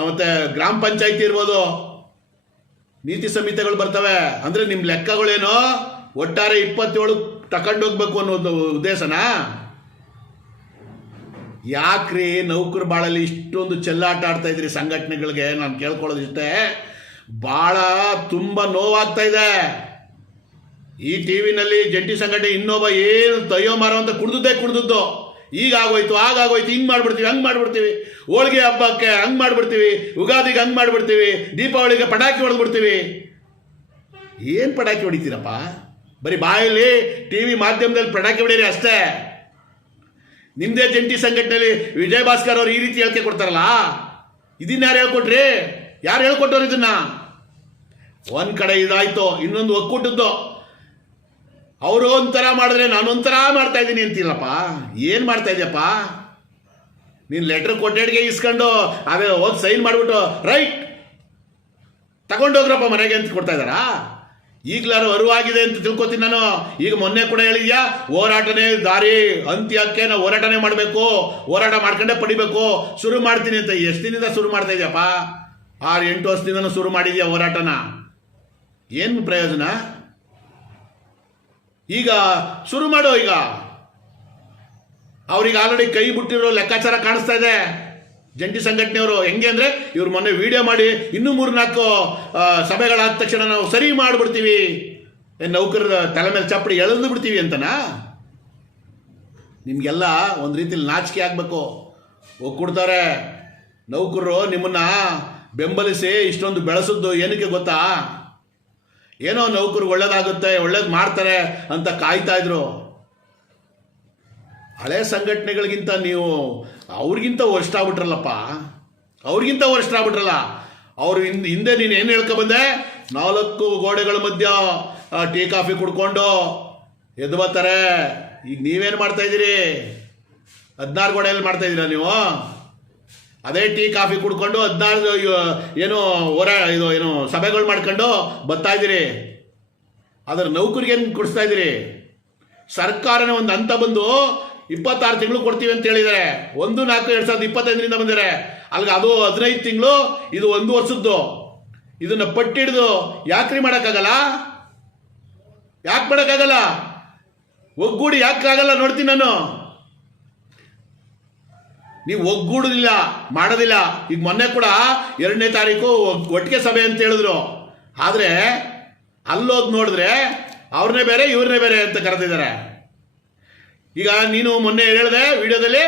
ಮತ್ತು ಗ್ರಾಮ ಪಂಚಾಯತಿ ಇರ್ಬೋದು, ನೀತಿ ಸಂಹಿತೆಗಳು ಬರ್ತವೆ. ಅಂದರೆ ನಿಮ್ಮ ಲೆಕ್ಕಗಳೇನೋ ಒಟ್ಟಾರೆ 27 ತಗೊಂಡೋಗ್ಬೇಕು ಅನ್ನೋದು ಉದ್ದೇಶನಾ? ಯಾಕ್ರಿ ನೌಕರ ಬಾಳಲ್ಲಿ ಇಷ್ಟೊಂದು ಚೆಲ್ಲಾಟ ಆಡ್ತಾ ಇದ್ರಿ ಸಂಘಟನೆಗಳಿಗೆ? ನಾನು ಕೇಳ್ಕೊಳ್ಳೋದಿಷ್ಟೇ, ಭಾಳ ತುಂಬ ನೋವಾಗ್ತಾ ಇದೆ. ಈ ಟಿವಿನಲ್ಲಿ ಜಂಟಿ ಸಂಘಟನೆ ಇನ್ನೊಬ್ಬ ಏನು ತಯ್ಯೋ ಮಾರೋ ಅಂತ ಕುಡ್ದದ್ದು, ಈಗಾಗೋಯ್ತು ಆಗಾಗೋಯ್ತು, ಹಿಂಗೆ ಮಾಡ್ಬಿಡ್ತೀವಿ ಹಂಗೆ ಮಾಡ್ಬಿಡ್ತೀವಿ, ಹೋಳಿಗೆ ಹಬ್ಬಕ್ಕೆ ಹಂಗೆ ಮಾಡ್ಬಿಡ್ತೀವಿ, ಯುಗಾದಿಗೆ ಹಂಗೆ ಮಾಡ್ಬಿಡ್ತೀವಿ, ದೀಪಾವಳಿಗೆ ಪಟಾಕಿ ಹೊಡೆದ್ಬಿಡ್ತೀವಿ. ಏನು ಪಟಾಕಿ ಹೊಡಿತೀರಪ್ಪ? ಬರೀ ಬಾಯಲ್ಲಿ ಟಿವಿ ಮಾಧ್ಯಮದಲ್ಲಿ ಪಟಾಕಿ ಹೊಡೀರಿ ಅಷ್ಟೇ. ನಿಮ್ಮದೇ ಜಂಟಿ ಸಂಘಟನೆಯಲ್ಲಿ ವಿಜಯ ಭಾಸ್ಕರ್ ಅವರು ಈ ರೀತಿ ಹೇಳಿಕೆ ಕೊಡ್ತಾರಲ್ಲ, ಇದನ್ನ ಯಾರು ಹೇಳ್ಕೊಟ್ರಿ? ಯಾರು ಹೇಳ್ಕೊಟ್ಟವ್ರು ಇದನ್ನ? ಒಂದು ಕಡೆ ಇದಾಯ್ತು, ಇನ್ನೊಂದು ಒಕ್ಕೂಟದ್ದು ಅವರು ಒಂಥರ ಮಾಡಿದ್ರೆ ನಾನು ಒಂಥರ ಮಾಡ್ತಾ ಇದ್ದೀನಿ ಅಂತೀರಪ್ಪ. ಏನು ಮಾಡ್ತಾ ಇದೆಯಪ್ಪ ನೀನು? ಲೆಟ್ರ್ ಕೊಟ್ಟೆಡ್ಗೆ ಇಸ್ಕೊಂಡು ಅದೇ ಹೋಗಿ ಸೈನ್ ಮಾಡಿಬಿಟ್ಟು ರೈಟ್ ತಗೊಂಡೋಗ್ರಪ್ಪ ಮನೆಗೆ ಅಂತ ಕೊಡ್ತಾ ಇದ್ದಾರಾ? ಈಗಲಾರು ಅರಿವಾಗಿದೆ ಅಂತ ತಿಳ್ಕೊತೀನಿ ನಾನು. ಈಗ ಮೊನ್ನೆ ಕೂಡ ಹೇಳಿದ್ಯಾ, ಹೋರಾಟನೇ ದಾರಿ, ಅಂತ್ಯಕ್ಕೆ ನಾವು ಹೋರಾಟನೇ ಮಾಡಬೇಕು, ಹೋರಾಟ ಮಾಡ್ಕೊಂಡೇ ಪಡಿಬೇಕು, ಶುರು ಮಾಡ್ತೀನಿ ಅಂತ. ಎಷ್ಟು ದಿನದಿಂದ ಶುರು ಮಾಡ್ತಾ ಇದೆಯಪ್ಪ? 6-8 ವರ್ಷದಿಂದ ಶುರು ಮಾಡಿದ್ಯಾ ಹೋರಾಟನ. ಏನು ಪ್ರಯೋಜನ? ಈಗ ಶುರು ಮಾಡೋ. ಈಗ ಅವ್ರಿಗೆ ಆಲ್ರೆಡಿ ಕೈ ಬಿಟ್ಟಿರೋ ಲೆಕ್ಕಾಚಾರ ಕಾಣಿಸ್ತಾ ಇದೆ ಜಂಟಿ ಸಂಘಟನೆಯವರು. ಹೆಂಗೆ ಅಂದರೆ ಇವ್ರು ಮೊನ್ನೆ ವಿಡಿಯೋ ಮಾಡಿ ಇನ್ನೂ 3-4 ಸಭೆಗಳಾದ ತಕ್ಷಣ ನಾವು ಸರಿ ಮಾಡಿಬಿಡ್ತೀವಿ, ನೌಕರರ ತಲೆ ಮೇಲೆ ಚಪ್ಪಡಿ ಎಳೆದು ಬಿಡ್ತೀವಿ ಅಂತನಾ? ನಿಮಗೆಲ್ಲ ಒಂದು ರೀತಿಯಲ್ಲಿ ನಾಚಿಕೆ ಆಗಬೇಕು. ಒಕ್ಕೂಡ್ತಾರೆ ನೌಕರರು ನಿಮ್ಮನ್ನು ಬೆಂಬಲಿಸಿ ಇಷ್ಟೊಂದು ಬೆಳೆಸಿದ್ದು ಏನಕ್ಕೆ ಗೊತ್ತಾ? ಏನೋ ನೌಕರು ಒಳ್ಳೇದಾಗುತ್ತೆ, ಒಳ್ಳೇದು ಮಾಡ್ತಾರೆ ಅಂತ ಕಾಯ್ತಾ ಇದ್ರು. ಹಳೆ ಸಂಘಟನೆಗಳಿಗಿಂತ ನೀವು ಅವ್ರಿಗಿಂತ ವರ್ಷ ಆಗ್ಬಿಟ್ರಲ್ಲಪ್ಪ, ಅವ್ರಿಗಿಂತ ವರ್ಷ ಆಗ್ಬಿಟ್ರಲ್ಲ. ಅವ್ರು ಹಿಂದೆ ನೀನು ಏನು ಹೇಳ್ಕೊಬಂದೆ? 4 ಗೋಡೆಗಳ ಮಧ್ಯ ಟೀ ಕಾಫಿ ಕುಡ್ಕೊಂಡು ಎದ್ದು ಬರ್ತಾರೆ. ಈಗ ನೀವೇನು ಮಾಡ್ತಾ ಇದ್ದೀರಿ? 16 ಗೋಡೆಯಲ್ಲಿ ಮಾಡ್ತಾ ಇದ್ದೀರಾ ನೀವು? ಅದೇ ಟೀ ಕಾಫಿ ಕುಡ್ಕೊಂಡು 16 ಏನು ಸಭೆಗಳು ಮಾಡ್ಕೊಂಡು ಬರ್ತಾ ಇದ್ದೀರಿ. ಅದರ ನೌಕರಿಗೆ ಏನು ಕೊಡಿಸ್ತಾ ಇದ್ದೀರಿ? ಸರ್ಕಾರನೇ ಒಂದು ಹಂತ ಬಂದು 26 ತಿಂಗಳು ಕೊಡ್ತೀವಿ ಅಂತ ಹೇಳಿದ್ದಾರೆ. 1/4/2025 ಬಂದಿದ್ದಾರೆ. ಅಲ್ಲಿಗೆ ಅದು 15 ತಿಂಗಳು, ಇದು 1 ವರ್ಷದ್ದು. ಇದನ್ನು ಪಟ್ಟಿಡಿದು ಯಾಕ್ರಿ ಮಾಡೋಕ್ಕಾಗಲ್ಲ? ಯಾಕೆ ಮಾಡೋಕ್ಕಾಗಲ್ಲ? ಒಗ್ಗೂಡಿ ಯಾಕೆ ಆಗಲ್ಲ ನೋಡ್ತೀನಿ ನಾನು. ನೀವು ಒಗ್ಗೂಡುದಿಲ್ಲ, ಮಾಡೋದಿಲ್ಲ. ಈಗ ಮೊನ್ನೆ ಕೂಡ 2ನೇ ತಾರೀಕು ಒಟ್ಟಿಗೆ ಸಭೆ ಅಂತ ಹೇಳಿದ್ರು. ಆದರೆ ಅಲ್ಲೋಗಿ ನೋಡಿದ್ರೆ ಅವ್ರನ್ನೇ ಬೇರೆ ಇವ್ರನ್ನೇ ಬೇರೆ ಅಂತ ಕರೆದಿದ್ದಾರೆ. ಈಗ ನೀನು ಮೊನ್ನೆ ಹೇಳಿದೆ ವಿಡಿಯೋದಲ್ಲಿ,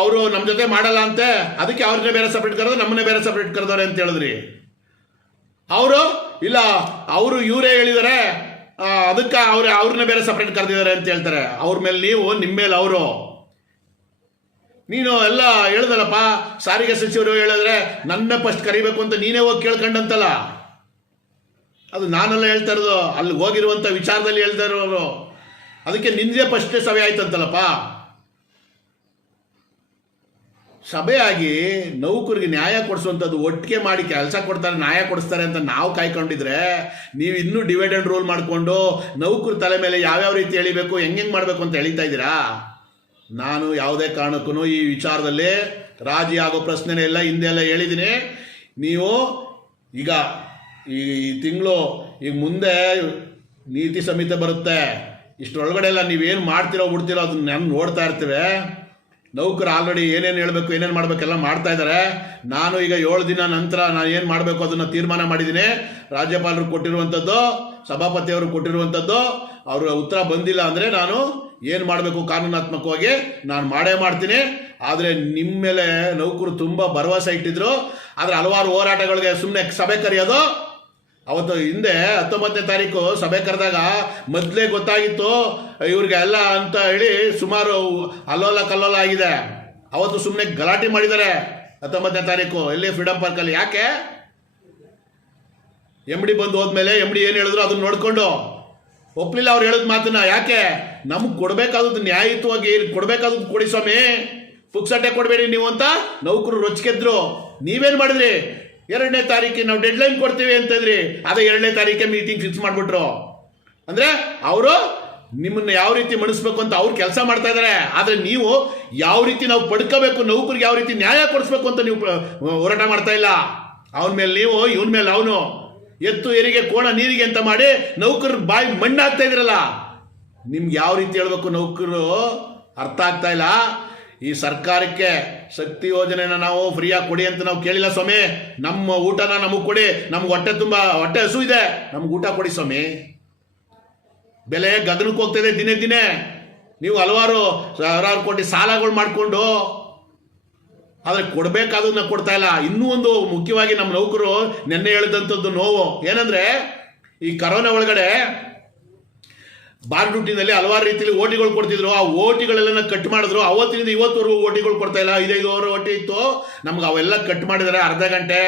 ಅವರು ನಮ್ಮ ಜೊತೆ ಮಾಡಲ್ಲ ಅಂತೆ, ಅದಕ್ಕೆ ಅವ್ರನ್ನೇ ಬೇರೆ ಸಪ್ರೇಟ್ ಕರೆದು ನಮ್ಮನ್ನೇ ಬೇರೆ ಸಪ್ರೇಟ್ ಕರೆದವ್ರೆ ಅಂತ ಹೇಳಿದ್ರಿ. ಅವರು ಇಲ್ಲ, ಅವರು ಇವರೇ ಹೇಳಿದ್ದಾರೆ, ಅದಕ್ಕೆ ಅವ್ರನ್ನ ಬೇರೆ ಸಪ್ರೇಟ್ ಕರೆದಿದ್ದಾರೆ ಅಂತ ಹೇಳ್ತಾರೆ. ಅವ್ರ ಮೇಲೆ ನೀವು, ನಿಮ್ಮ ಮೇಲೆ ಅವರು. ನೀನು ಎಲ್ಲ ಹೇಳ್ದಲ್ಲಪ್ಪ, ಸಾರಿಗೆ ಸಚಿವರು ಹೇಳಿದ್ರೆ ನನ್ನ ಫಸ್ಟ್ ಕರಿಬೇಕು ಅಂತ ನೀನೇ ಹೋಗಿ ಕೇಳ್ಕೊಂಡಂತಲ್ಲ. ಅದು ನಾನೆಲ್ಲ ಹೇಳ್ತಾ ಇರೋದು, ಅಲ್ಲಿ ಹೋಗಿರುವಂಥ ವಿಚಾರದಲ್ಲಿ ಹೇಳ್ತಾ ಇರೋರು. ಅದಕ್ಕೆ ನಿಂದೇ ಫಸ್ಟೇ ಸಭೆ ಆಯ್ತಂತಲ್ಲಪ್ಪ. ಸಭೆಯಾಗಿ ನೌಕರಿಗೆ ನ್ಯಾಯ ಕೊಡಿಸುವಂಥದ್ದು, ಒಟ್ಟಿಗೆ ಮಾಡಿ ಕೆಲಸ ಕೊಡ್ತಾರೆ, ನ್ಯಾಯ ಕೊಡಿಸ್ತಾರೆ ಅಂತ ನಾವು ಕಾಯ್ಕೊಂಡಿದ್ರೆ, ನೀವು ಇನ್ನೂ ಡಿವೈಡ್ ಆ್ಯಂಡ್ ರೂಲ್ ಮಾಡಿಕೊಂಡು ನೌಕರ ತಲೆ ಮೇಲೆ ಯಾವ್ಯಾವ ರೀತಿ ಎಳಿಬೇಕು, ಹೆಂಗೆ ಮಾಡಬೇಕು ಅಂತ ಎಳಿತಾ ಇದ್ದೀರಾ. ನಾನು ಯಾವುದೇ ಕಾರಣಕ್ಕೂ ಈ ವಿಚಾರದಲ್ಲಿ ರಾಜಿ ಆಗೋ ಪ್ರಶ್ನೆನೇ ಇಲ್ಲ. ಹಿಂದೆಲ್ಲ ಹೇಳಿದ್ದೀನಿ. ನೀವು ಈಗ ಈ ತಿಂಗಳು ಈಗ ಮುಂದೆ ನೀತಿ ಸಂಹಿತೆ ಬರುತ್ತೆ. ಇಷ್ಟರೊಳಗಡೆ ಎಲ್ಲ ನೀವೇನು ಮಾಡ್ತಿರೋ ಬಿಡ್ತಿರೋ ಅದನ್ನ ನಾನು ನೋಡ್ತಾ ಇರ್ತೀವಿ. ನೌಕರು ಆಲ್ರೆಡಿ ಏನೇನು ಹೇಳಬೇಕು, ಏನೇನು ಮಾಡಬೇಕೆಲ್ಲ ಮಾಡ್ತಾ ಇದ್ದಾರೆ. ನಾನು ಈಗ 7 ದಿನ ನಂತರ ನಾನು ಏನು ಮಾಡಬೇಕು ಅದನ್ನು ತೀರ್ಮಾನ ಮಾಡಿದ್ದೀನಿ. ರಾಜ್ಯಪಾಲರು ಕೊಟ್ಟಿರುವಂಥದ್ದು, ಸಭಾಪತಿಯವರು ಕೊಟ್ಟಿರುವಂಥದ್ದು, ಅವ್ರ ಉತ್ತರ ಬಂದಿಲ್ಲ ಅಂದರೆ ನಾನು ಏನು ಮಾಡಬೇಕು ಕಾನೂನಾತ್ಮಕವಾಗಿ ನಾನು ಮಾಡೇ ಮಾಡ್ತೀನಿ. ಆದರೆ ನಿಮ್ಮ ಮೇಲೆ ನೌಕರು ತುಂಬ ಭರವಸೆ ಇಟ್ಟಿದ್ರು. ಆದರೆ ಹಲವಾರು ಹೋರಾಟಗಳಿಗೆ ಸುಮ್ಮನೆ ಸಭೆ ಕರೆಯೋದು. ಅವತ್ತು ಹಿಂದೆ 19ನೇ ತಾರೀಕು ಸಭೆ ಕರೆದಾಗ ಮೊದಲೇ ಗೊತ್ತಾಗಿತ್ತು ಇವ್ರಿಗೆ ಎಲ್ಲ ಅಂತ ಹೇಳಿ ಸುಮಾರು ಅಲ್ಲೋಲ ಕಲ್ಲೋಲ ಆಗಿದೆ. ಅವತ್ತು ಸುಮ್ಮನೆ ಗಲಾಟೆ ಮಾಡಿದ್ದಾರೆ 19ನೇ ತಾರೀಕು ಎಲ್ಲಿ ಫ್ರೀಡಮ್ ಪಾರ್ಕಲ್ಲಿ. ಯಾಕೆ? MD ಬಂದು ಹೋದ್ಮೇಲೆ MD ಏನು ಹೇಳಿದ್ರು ಅದನ್ನ ನೋಡ್ಕೊಂಡು ಒಪ್ಪಲಿಲ್ಲ ಅವ್ರು ಹೇಳಿದ ಮಾತನ್ನ. ಯಾಕೆ? ನಮ್ಗೆ ಕೊಡಬೇಕಾದದ್ದು ನ್ಯಾಯಯುತವಾಗಿ ಕೊಡಬೇಕಾದದ್ದು ಕೊಡಿ ಸ್ವಾಮಿ, ಪುಕ್ಸಟ್ಟೆ ಕೊಡಬೇಡಿ ನೀವು ಅಂತ ನೌಕರು ರೊಚ್ಚಿಗೆದ್ರು. ನೀವೇನು ಮಾಡಿದ್ರಿ? 2ನೇ ತಾರೀಕಿಗೆ ನಾವು ಡೆಡ್ಲೈನ್ ಕೊಡ್ತೀವಿ ಅಂತಂದ್ರಿ. ಅದೇ 2ನೇ ತಾರೀಕೆ ಮೀಟಿಂಗ್ ಫಿಕ್ಸ್ ಮಾಡಿಬಿಟ್ರು. ಅಂದರೆ ಅವರು ನಿಮ್ಮನ್ನು ಯಾವ ರೀತಿ ಮಣಿಸ್ಬೇಕು ಅಂತ ಅವ್ರು ಕೆಲಸ ಮಾಡ್ತಾ ಇದ್ದಾರೆ. ಆದರೆ ನೀವು ಯಾವ ರೀತಿ ನಾವು ಪಡ್ಕೋಬೇಕು, ನೌಕರಿಗೆ ಯಾವ ರೀತಿ ನ್ಯಾಯ ಕೊಡಿಸ್ಬೇಕು ಅಂತ ನೀವು ಹೋರಾಟ ಮಾಡ್ತಾ ಇಲ್ಲ. ಅವನ ಮೇಲೆ ನೀವು, ಇವನ ಮೇಲೆ ಅವನು, ಎತ್ತು ಏರಿಗೆ ಕೋಣ ನೀರಿಗೆ ಅಂತ ಮಾಡಿ ನೌಕರರು ಬಾಯಿ ಮಣ್ಣಾಗ್ತಾ ಇದ್ರಲ್ಲ. ನಿಮ್ಗೆ ಯಾವ ರೀತಿ ಹೇಳ್ಬೇಕು ನೌಕರರು ಅರ್ಥ ಆಗ್ತಾ ಇಲ್ಲ. ಈ ಸರ್ಕಾರಕ್ಕೆ ಶಕ್ತಿ ಯೋಜನೆನ ನಾವು ಫ್ರೀಯಾಗಿ ಕೊಡಿ ಅಂತ ನಾವು ಕೇಳಿಲ್ಲ ಸ್ವಾಮಿ. ನಮ್ಮ ಊಟನ ನಮಗೆ ಕೊಡಿ, ನಮ್ಗೆ ಹೊಟ್ಟೆ ಹಸು ಇದೆ, ನಮ್ಗೆ ಊಟ ಕೊಡಿ ಸ್ವಾಮಿ. ಬೆಲೆ ಗಗನಕ್ಕೆ ಹೋಗ್ತಿದೆ ದಿನೇ ದಿನೇ. ನೀವು ಹಲವಾರು ಸಾವಿರಾರು ಕೋಟಿ ಸಾಲಗಳು ಮಾಡಿಕೊಂಡು ಆದರೆ ಕೊಡಬೇಕಾದನ್ನ ಕೊಡ್ತಾ ಇಲ್ಲ. ಇನ್ನೂ ಒಂದು ಮುಖ್ಯವಾಗಿ ನಮ್ಮ ನೌಕರು ನೆನ್ನೆ ಹೇಳಿದಂಥದ್ದು ನೋವು ಏನಂದರೆ, ಈ ಕರೋನಾ ಒಳಗಡೆ ಬಾರ್ ಡ್ಯೂಟಿನಲ್ಲಿ ಹಲವಾರು ರೀತಿಯಲ್ಲಿ ಓಟಿಗಳು ಕೊಡ್ತಿದ್ರು. ಆ ಓಟಿಗಳೆಲ್ಲ ಕಟ್ ಮಾಡಿದ್ರು. ಅವತ್ತಿನಿಂದ ಇವತ್ತುವರೆಗೂ ಓಟಿಗಳು ಕೊಡ್ತಾ ಇಲ್ಲ. 5 ಅವರ್ ಓಟಿ ಇತ್ತು ನಮ್ಗೆ, ಅವೆಲ್ಲ ಕಟ್ ಮಾಡಿದ್ದಾರೆ. ಅರ್ಧ ಗಂಟೆ,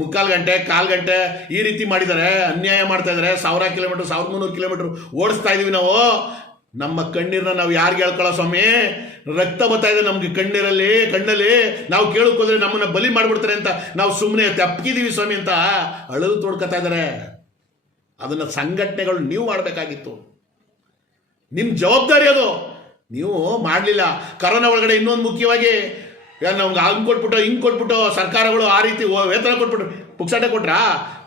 ಮುಕ್ಕಾಲು ಗಂಟೆ, ಕಾಲು ಗಂಟೆ ಈ ರೀತಿ ಮಾಡಿದ್ದಾರೆ. ಅನ್ಯಾಯ ಮಾಡ್ತಾ ಇದ್ದಾರೆ. 1000 ಕಿಲೋಮೀಟರ್, 1300 ಕಿಲೋಮೀಟರ್ ಓಡಿಸ್ತಾ ಇದೀವಿ ನಾವು. ನಮ್ಮ ಕಣ್ಣೀರನ್ನ ನಾವು ಯಾರಿಗೆ ಹೇಳ್ಕೊಳ್ಳೋ ಸ್ವಾಮಿ? ರಕ್ತ ಬರ್ತಾ ಇದೆ ನಮ್ಗೆ ಕಣ್ಣಲ್ಲಿ. ನಾವು ಕೇಳಕ್ಕೋದ್ರೆ ನಮ್ಮನ್ನ ಬಲಿ ಮಾಡ್ಬಿಡ್ತಾರೆ ಅಂತ ನಾವು ಸುಮ್ಮನೆ ತಪ್ಪಿದೀವಿ ಸ್ವಾಮಿ ಅಂತ ಅಳಲು ತೋಡ್ಕೊತಾ ಇದ್ದಾರೆ. ಅದನ್ನ ಸಂಘಟನೆಗಳು ನೀವು ಮಾಡಬೇಕಾಗಿತ್ತು. ನಿಮ್ಮ ಜವಾಬ್ದಾರಿ ಅದು. ನೀವು ಮಾಡಲಿಲ್ಲ. ಕರೋನಾ ಒಳಗಡೆ ಇನ್ನೊಂದು ಮುಖ್ಯವಾಗಿ ನಮ್ಗೆ ಹಂಗೆ ಕೊಟ್ಬಿಟ್ಟು ಹಿಂಗೆ ಕೊಟ್ಬಿಟ್ಟು ಸರ್ಕಾರಗಳು ಆ ರೀತಿ ವೇತನ ಕೊಟ್ಬಿಟ್ಟು ಪುಕ್ಸಾಟೆ ಕೊಟ್ರಾ?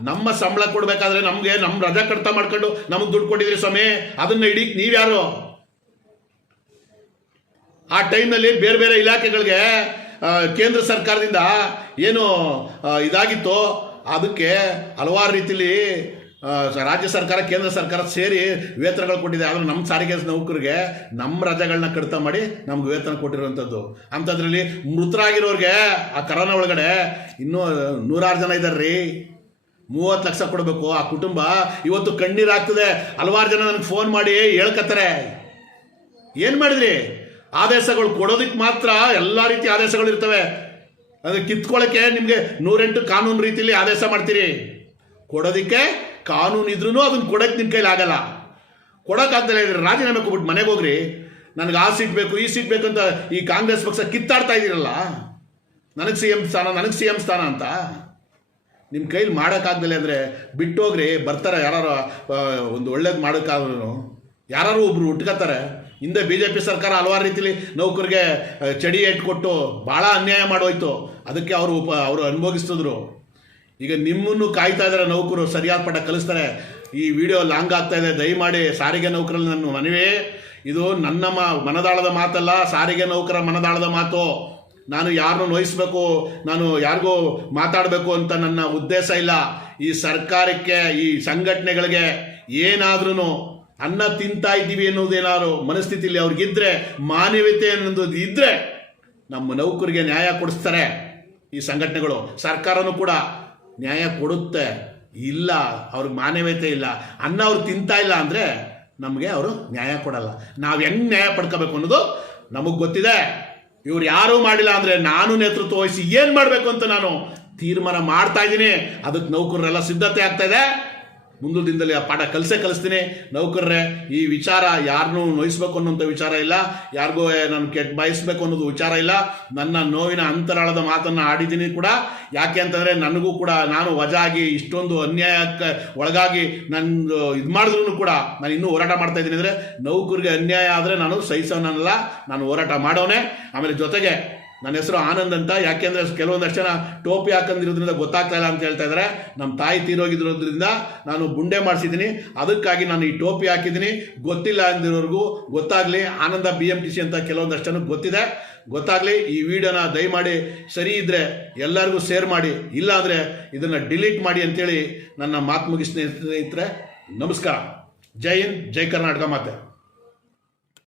ನಮ್ಮ ಸಂಬಳ ಕೊಡಬೇಕಾದ್ರೆ ನಮಗೆ ನಮ್ಮ ರಜಾ ಕಡ್ತ ಮಾಡ್ಕೊಂಡು ನಮಗೆ ದುಡ್ಡು ಕೊಟ್ಟಿದ್ರಿ ಸ್ವಾಮಿ. ಅದನ್ನ ಇಡೀ ನೀವ್ಯಾರು? ಆ ಟೈಮ್ನಲ್ಲಿ ಬೇರೆ ಬೇರೆ ಇಲಾಖೆಗಳಿಗೆ ಕೇಂದ್ರ ಸರ್ಕಾರದಿಂದ ಏನು ಇದಾಗಿತ್ತು, ಅದಕ್ಕೆ ಹಲವಾರು ರೀತಿಯಲ್ಲಿ ರಾಜ್ಯ ಸರ್ಕಾರ, ಕೇಂದ್ರ ಸರ್ಕಾರ ಸೇರಿ ವೇತನಗಳು ಕೊಟ್ಟಿದೆ. ಆದರೆ ನಮ್ಮ ಸಾರಿಗೆ ನೌಕರಿಗೆ ನಮ್ಮ ರಜೆಗಳನ್ನ ಕಡಿತ ಮಾಡಿ ನಮ್ಗೆ ವೇತನ ಕೊಟ್ಟಿರುವಂಥದ್ದು. ಅಂಥದ್ರಲ್ಲಿ ಮೃತರಾಗಿರೋರಿಗೆ ಆ ಕರೋನಾ ಒಳಗಡೆ ಇನ್ನೂ 106 ಜನ ಇದ್ದಾರೆ ರೀ. 30 ಲಕ್ಷ ಕೊಡಬೇಕು ಆ ಕುಟುಂಬ. ಇವತ್ತು ಕಣ್ಣೀರು ಆಗ್ತದೆ. ಹಲವಾರು ಜನ ನನಗೆ ಫೋನ್ ಮಾಡಿ ಹೇಳ್ಕತ್ತಾರೆ, ಏನು ಮಾಡಿದ್ರಿ? ಆದೇಶಗಳು ಕೊಡೋದಕ್ಕೆ ಮಾತ್ರ ಎಲ್ಲ ರೀತಿ ಆದೇಶಗಳು ಇರ್ತವೆ. ಅದು ಕಿತ್ಕೊಳ್ಳೋಕ್ಕೆ ನಿಮಗೆ 108 ಕಾನೂನು ರೀತಿಯಲ್ಲಿ ಆದೇಶ ಮಾಡ್ತೀರಿ. ಕೊಡೋದಕ್ಕೆ ಕಾನೂನು ಇದ್ರೂ ಅದನ್ನು ಕೊಡೋಕ್ಕೆ ನಿಮ್ಮ ಕೈಲಿ ಆಗಲ್ಲ. ಕೊಡೋಕ್ಕಾಗ್ದಲ್ಲ ಇದ್ರೆ ರಾಜೀನಾಮೆ ಕೊಟ್ಬಿಟ್ಟು ಮನೆಗೆ ಹೋಗ್ರಿ. ನನಗೆ ಆ ಸೀಟ್ ಬೇಕು, ಈ ಸೀಟ್ ಬೇಕು ಅಂತ ಈ ಕಾಂಗ್ರೆಸ್ ಪಕ್ಷ ಕಿತ್ತಾಡ್ತಾ ಇದ್ದೀರಲ್ಲ, ನನಗೆ ಸಿ ಎಂ ಸ್ಥಾನ ಅಂತ. ನಿಮ್ಮ ಕೈಲಿ ಮಾಡೋಕ್ಕಾಗ್ದಲ್ಲ ಅಂದರೆ ಬಿಟ್ಟೋಗ್ರಿ. ಬರ್ತಾರೆ ಯಾರು ಒಂದು ಒಳ್ಳೇದು ಮಾಡೋಕ್ಕಾದ್ರೂ ಯಾರು ಒಬ್ರು ಉಟ್ಕೋತಾರೆ. ಹಿಂದೆ BJP ಸರ್ಕಾರ ಹಲವಾರು ರೀತಿಯಲ್ಲಿ ನೌಕರಿಗೆ ಚಡಿ ಕೊಟ್ಟು ಭಾಳ ಅನ್ಯಾಯ ಮಾಡೋಯ್ತು. ಅದಕ್ಕೆ ಅವರು ಅನುಭವಿಸ್ತಿದ್ರು. ಈಗ ನಿಮ್ಮನ್ನು ಕಾಯ್ತಾ ಇದ್ದಾರೆ ನೌಕರು, ಸರಿಯಾದ ಪಾಠ ಕಲಿಸ್ತಾರೆ. ಈ ವಿಡಿಯೋ ಲಾಂಗ್ ಆಗ್ತಾ ಇದೆ. ದಯಮಾಡಿ ಸಾರಿಗೆ ನೌಕರಲ್ಲಿ ನನ್ನ ಮನವಿ, ಇದು ನನ್ನ ಮನದಾಳದ ಮಾತಲ್ಲ, ಸಾರಿಗೆ ನೌಕರ ಮನದಾಳದ ಮಾತು. ನಾನು ಯಾರನ್ನು ನೋಯಿಸ್ಬೇಕು, ನಾನು ಯಾರಿಗೂ ಮಾತಾಡಬೇಕು ಅಂತ ನನ್ನ ಉದ್ದೇಶ ಇಲ್ಲ. ಈ ಸರ್ಕಾರಕ್ಕೆ, ಈ ಸಂಘಟನೆಗಳಿಗೆ ಏನಾದ್ರೂ ಅನ್ನ ತಿಂತಾ ಇದ್ದೀವಿ ಅನ್ನೋದೇನಾದ್ರು ಮನಸ್ಥಿತಿಯಲ್ಲಿ ಅವ್ರಿಗಿದ್ರೆ, ಮಾನವೀಯತೆ ಅನ್ನೋದು ಇದ್ರೆ ನಮ್ಮ ನೌಕರಿಗೆ ನ್ಯಾಯ ಕೊಡಿಸ್ತಾರೆ ಈ ಸಂಘಟನೆಗಳು. ಸರ್ಕಾರನೂ ಕೂಡ ನ್ಯಾಯ ಕೊಡುತ್ತೆ. ಇಲ್ಲ, ಅವ್ರಿಗೆ ಮಾನವೀಯತೆ ಇಲ್ಲ, ಅನ್ನ ಅವ್ರು ತಿಂತಾ ಇಲ್ಲ ಅಂದರೆ ನಮಗೆ ಅವರು ನ್ಯಾಯ ಕೊಡಲ್ಲ. ನಾವು ಹೆಂಗೆ ನ್ಯಾಯ ಪಡ್ಕೋಬೇಕು ಅನ್ನೋದು ನಮಗೆ ಗೊತ್ತಿದೆ. ಇವ್ರು ಯಾರೂ ಮಾಡಿಲ್ಲ ಅಂದರೆ ನಾನು ನೇತೃತ್ವ ವಹಿಸಿ ಏನು ಮಾಡಬೇಕು ಅಂತ ನಾನು ತೀರ್ಮಾನ ಮಾಡ್ತಾ ಇದ್ದೀನಿ. ಅದಕ್ಕೆ ನೌಕರರೆಲ್ಲ ಸಿದ್ಧತೆ ಆಗ್ತಾ ಇದೆ. ಮುಂದಿನ ದಿನದಲ್ಲಿ ಆ ಪಾಠ ಕಲಿಸ್ತೀನಿ. ನೌಕರರೇ, ಈ ವಿಚಾರ ಯಾರನ್ನೂ ನೋಯಿಸ್ಬೇಕು ಅನ್ನೋಂಥ ವಿಚಾರ ಇಲ್ಲ, ಯಾರಿಗೂ ನಾನು ಬಯಸ್ಬೇಕು ಅನ್ನೋದು ವಿಚಾರ ಇಲ್ಲ. ನನ್ನ ನೋವಿನ ಅಂತರಾಳದ ಮಾತನ್ನು ಆಡಿದ್ದೀನಿ ಕೂಡ. ಯಾಕೆ ಅಂತಂದರೆ ನನಗೂ ಕೂಡ ನಾನು ವಜಾಗಿ ಇಷ್ಟೊಂದು ಅನ್ಯಾಯಕ್ಕೆ ಒಳಗಾಗಿ ನಂದು ಇದು ಮಾಡಿದ್ರು ಕೂಡ ನಾನು ಇನ್ನೂ ಹೋರಾಟ ಮಾಡ್ತಾ ಇದ್ದೀನಿ. ಅಂದರೆ ನೌಕರಿಗೆ ಅನ್ಯಾಯ ಆದರೆ ನಾನು ಸಹಿಸೋನಲ್ಲ, ನಾನು ಹೋರಾಟ ಮಾಡೋನೆ. ಆಮೇಲೆ ಜೊತೆಗೆ ನನ್ನ ಹೆಸರು ಆನಂದ್ ಅಂತ. ಯಾಕೆಂದರೆ ಕೆಲವೊಂದಷ್ಟು ಜನ ಟೋಪಿ ಹಾಕೊಂಡಿರೋದ್ರಿಂದ ಗೊತ್ತಾಗ್ತಾ ಇಲ್ಲ ಅಂತ ಹೇಳ್ತಾ ಇದ್ದಾರೆ. ನಮ್ಮ ತಾಯಿ ತೀರೋಗಿರೋದ್ರಿಂದ ನಾನು ಬುಂಡೆ ಮಾಡಿಸಿದ್ದೀನಿ, ಅದಕ್ಕಾಗಿ ನಾನು ಈ ಟೋಪಿ ಹಾಕಿದ್ದೀನಿ. ಗೊತ್ತಿಲ್ಲ ಅಂದಿರೋರ್ಗೂ ಗೊತ್ತಾಗಲಿ. ಆನಂದ BMTC ಅಂತ ಕೆಲವೊಂದಷ್ಟು ಜನಕ್ಕೆ ಗೊತ್ತಾಗಲಿ. ಈ ವಿಡಿಯೋನ ದಯಮಾಡಿ ಸರಿ ಇದ್ದರೆ ಎಲ್ಲರಿಗೂ ಶೇರ್ ಮಾಡಿ, ಇಲ್ಲ ಅಂದರೆ ಇದನ್ನು ಡಿಲೀಟ್ ಮಾಡಿ ಅಂತೇಳಿ ನನ್ನ ಮಾತು ಮುಗಿಸ್ತೀನಿ ಸ್ನೇಹಿತರೆ. ನಮಸ್ಕಾರ. ಜೈ ಹಿಂದ್, ಜೈ ಕರ್ನಾಟಕ ಮಾತೆ.